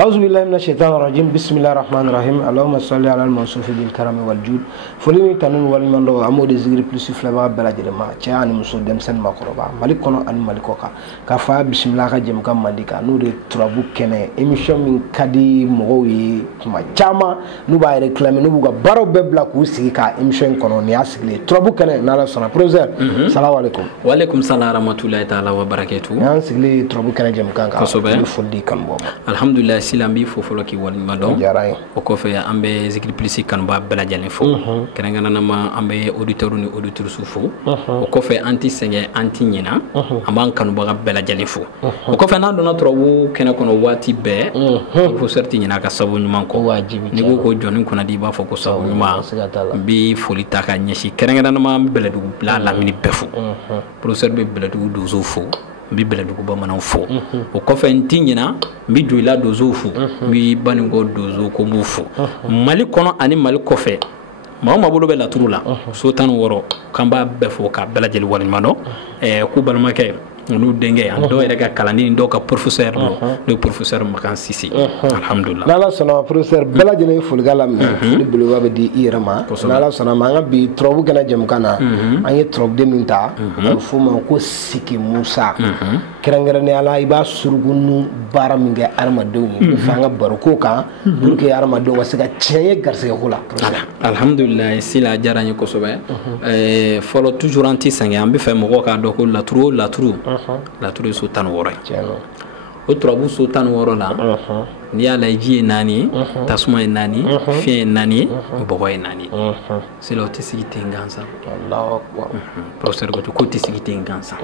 أعوذ بالله من الشيطان الرجيم بسم الله الرحمن الرحيم اللهم صل على الموصوف بالكرم والجود فلين تنون والمن لو عمود زغير بلس فلما بلا جرما تشان مسو دمسن ماكروبا مالكونو ان مالكوكا كفا بسم الله كجم كم مالكا نور ترابو كنه émission min kadi mogoyi kuma chama nu ba réclamer nu buga baro bebla ku sika émission kono ni asile turabu kene na la sona professeur assalamu alaikum wa alaikum salam rahmatullahi ta'ala wa barakatuh yan sigle turabu kene jam kan ka foddi kan bo alhamdulillah silambi fofolo ki wal mado o ko fe ambe zikri plisi kan ba bela jalen fo kenanga nama ambe auditeur ni auditeur su fo o ko fe anti senge anti nyina amban kan ba bela jalen fo o ko fe na do na turabu kene kono wati be ko serti nyina ka sabu nyuma ko wajibi ni ko joni ko na di ba fo ko sabu nyuma bi foli ta ka nyeshi kenanga nama bela du la la mini befu professeur be bela du dozo fo bi bela du ba manan fo o ko fe ntinyina bi do la dozo fo bi bani go dozo ko mu fo mali kono ani mali ko fe mama bolo be la turula so tan woro kamba be fo ka bela jeli wal mano ku balma ke nu denge an do rega kalani ndo ka professeur do professeur makan sisi alhamdulillah nala sona professeur bela jeli ful galam ni bulu wabe di irama nala sona manga bi trobu kana jam kana anye trob de minta fo ma ko siki musa kerangere ne ala iba surgunu baraminga arma dewu fanga barko ka burke arma dewu wasiga ceye garse hula alhamdulillah sila jarani ko sobe folo toujours anti sangi ambi fe mo ka do ko la turu sultan woro o trobu sultan woro la ni ala ji nani tasuma nani fi nani boy nani sila tisigi tenganza Allahu akbar professeur ko tisigi tenganza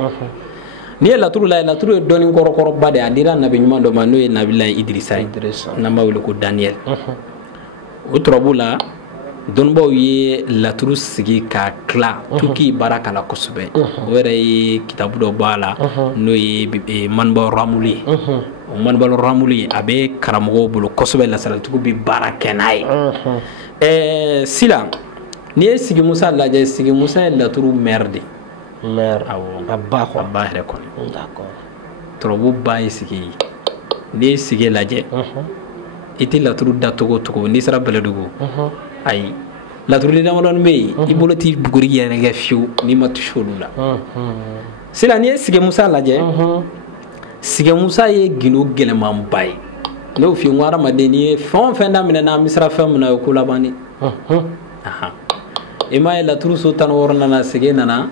ni la turu doni koro bade adira nabi nyuma do manu e nabillahi idrissa namba wulu ko daniel o trobu la don bo ye la turu sigi ka kla tuki baraka la kosbe were kitabu do bala no ye manba ramuli abe karamo bulu kosbe la sala tuku bi baraka nay sila ni sigi musa la je sigi musa la turu merde abba rekon d'accord trobu bay sigi ni sigi la je iti la turu da togo ni sara beledugo ay la turu da malon me iboloti buguri yene ga fiu ni matu sholula sila ni sigi musa la je sigi musa ye gino geleman bay no fi ngara madeni fon fenda mina na misra fam na ko labani ima la turu sultan worna na sigi nana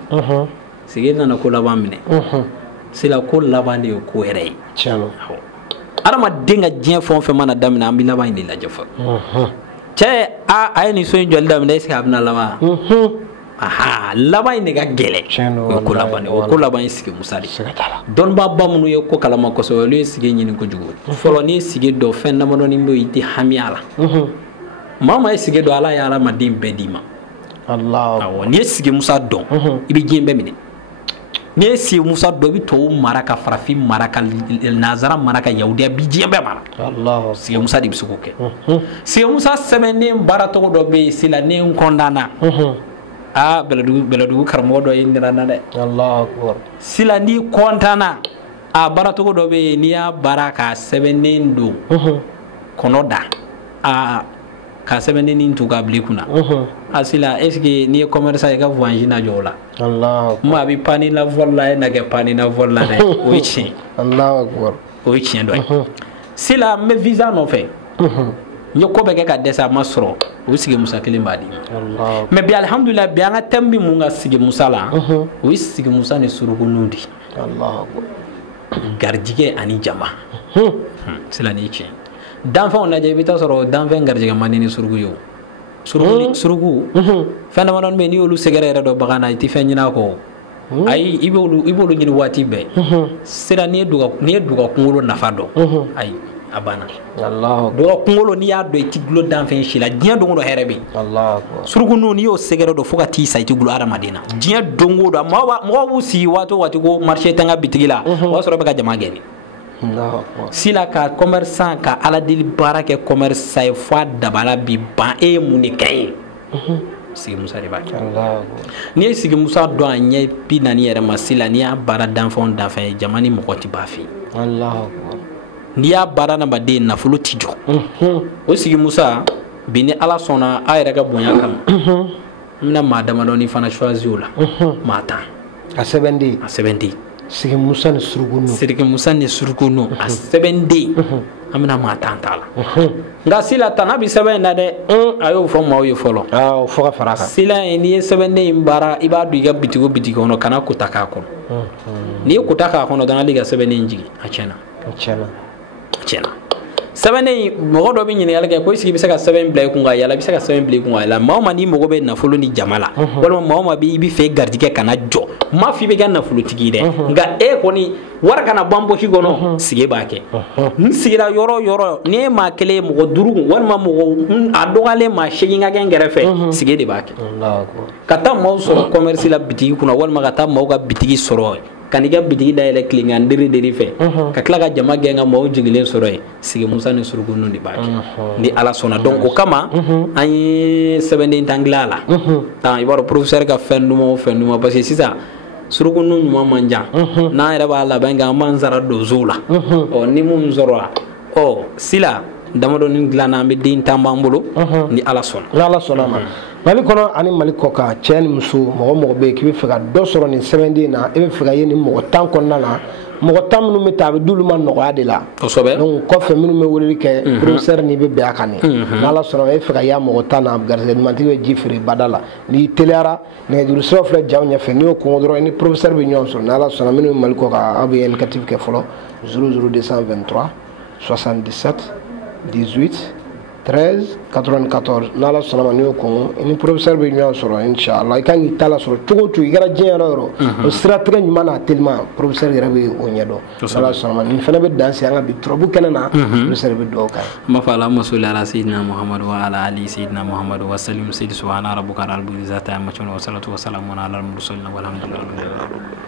ko laban mine sila ko labani ko here chalo arama dinga jien fon fe mana damina ambi laban ni la jafa che ay ni so njol damina iska abna lama laban ni ga gele ko laban sigi musali don babba munu ye ko kala mako so le sigi nyini ko jugo folo ni sigi do fen na mono ni mbo iti hamiala mama sigi do ala ya ala madim bedima Allah ni sigi musa don ibi jimbe mine ni sigi musa do bi to maraka farafi maraka nazara maraka yaudiya bi jimbe mara Allah sigi musa di bisuko ke sigi musa semene barato do be sila ne kondana beladu karmo do indira na de Allah akbar sila ni kontana barato do be ni ya baraka semene ndo konoda ka semene ni ntuga blikuna asila eske ni commerce ay ga voyage jola Allah ma bi pani la volla na ga pani na volla de oichi Allah akbar oichi ndo sila me visa no fe nyoko be ga desa masro o sige musa kelimbadi Allah me bi alhamdulillah bi anga tambi mu nga sige musala o sige musa ne surugo nudi Allah akbar garjige ani jama sila ni chi danfa on naje bita soro danfa garjiga manini surugu yo surugu fenda manon me ni olu segere do bagana iti fenyina ko ay ibolu nyini wati be sira ni duga kungolo nafado ay abana Allah do kungolo ni ya do iti glo danfa shila dian do herebe Allah surugu no ni yo segere do fuka ti sa iti glo ara madina dian dongo do mo wusi wato go marché tanga bitigila wasoro be ga jama geni sila ka commerçant ka ala dil barake commerçant fa dabala bi ba e munikay sigi musa de baki ni sigi musa do anye pinani yere masila ni abara d'enfant jamani mokoti bafi Allah n'i y'a baara adamaden nafolo ti jɔ o sigi Musa bi ni Ala sɔnna a yɛrɛ ka bonya kama n bɛna maa damadɔni fana choisi o la maa 10 a sɛbɛnden sigi Musa ni Surugunu a sɛbɛnden an bɛna maa 10 t'a la nka Sila tana bi sɛbɛn in na dɛ a y'o fɔ maaw ye fɔlɔ o fɔ ka fara a kan Sila n'i ye sɛbɛnden in baara i b'a don i ka bitigi kɔnɔ kana kota k'a kɔnɔ n'i ye kota k'a kɔnɔ dɔrɔn hali ka sɛbɛnden in jigin a tiɲɛna sɛbɛnden in mɔgɔ dɔ bɛ ɲininkali kɛ ko i sigi bɛ se ka sɛbɛn bila i kun ka yala i bɛ se ka sɛbɛn bila i kun ka yala maa o maa n'i mago bɛ nafolo ni jama la walima maa o maa i bɛ fɛ garijɛgɛ kana jɔ m'a fɔ i bɛ kɛ nafolotigi dɛ nka e kɔni wari kana ban poche kɔnɔ sigi b'a kɛ n sigira yɔrɔ o yɔrɔ n'i ye maa kelen mɔgɔ 5 walima mɔgɔ a dɔgɔyalen maa 8 ka kɛ n kɛrɛfɛ sigi de b'a kɛ ka taa maaw sɔrɔ commerce la bitigi kunna walima ka taa maaw ka bitigi sɔrɔ ka n'i ka bitigi dayɛlɛ tilengan deri fɛ ka tila ka jama gɛn ka maaw jigilen sɔrɔ yen sigi Musa ni Surugunu de b'a kɛ ni Ala sɔnna donc o kama an ye sɛbɛnden tan dilan a la tan i b'a dɔn professeur ka fɛn duman parce que sisan Surugunu ɲuman man jan n'an yɛrɛ b'a labɛn kɛ an b'an sara donsow la ni mun sɔrɔla Sila damadɔni dilanna an bɛ den 10 b'an bolo ni Ala sɔnna ma Mali kɔnɔ ani Mali kɔ kan cɛ ni muso mɔgɔ bɛ yen k'i bɛ fɛ ka dɔ sɔrɔ nin sɛbɛnden na i bɛ fɛ ka ye nin mɔgɔ 10 kɔnɔna na mɔgɔ 10 minnu bɛ taa a bɛ d'olu ma nɔgɔya de la donc kɔfɛ minnu bɛ weleli kɛ professeur ni bɛ bɛn a kan n'Ala sɔnna e fɛ ka y'a mɔgɔ 10 na garisɛgɛ ɲumantigi bɛ ji feere bada la n'i teliyara nɛgɛjuru siraw filɛ jaw ɲɛfɛ n'i y'o kɔngɔ dɔrɔn i ni professeur bɛ ɲɔgɔn sɔrɔ n'Ala sɔnna minnu bɛ Mali kɔ kan aw bɛ indicatif kɛ fɔlɔ 00223 77 18 13 94 n'Ala sɔnna ma n'i y'o kɔngɔ i ni professeur bɛ ɲɔgɔn sɔrɔ inchallah i kan k'i ta la sɔrɔ cogo o cogo i kɛra diɲɛ yɔrɔ o yɔrɔ o siratigɛ ɲuman n'a teliman professeur yɛrɛ bɛ o ɲɛdɔn n'Ala sɔnna ma nin fana bɛ dan se an ka bi turabu kɛnɛ na professeur bɛ dugawu k'an ye n b'a fɔ Allahumma salli ala sayyidina Muhammad wa ala ali sayyidina Muhammad wa sallim sayyidi subhana rabbika rabbil izzati amma yasifun wa salatu wa salamun ala al mursalin walhamdulillahi rabbil alamin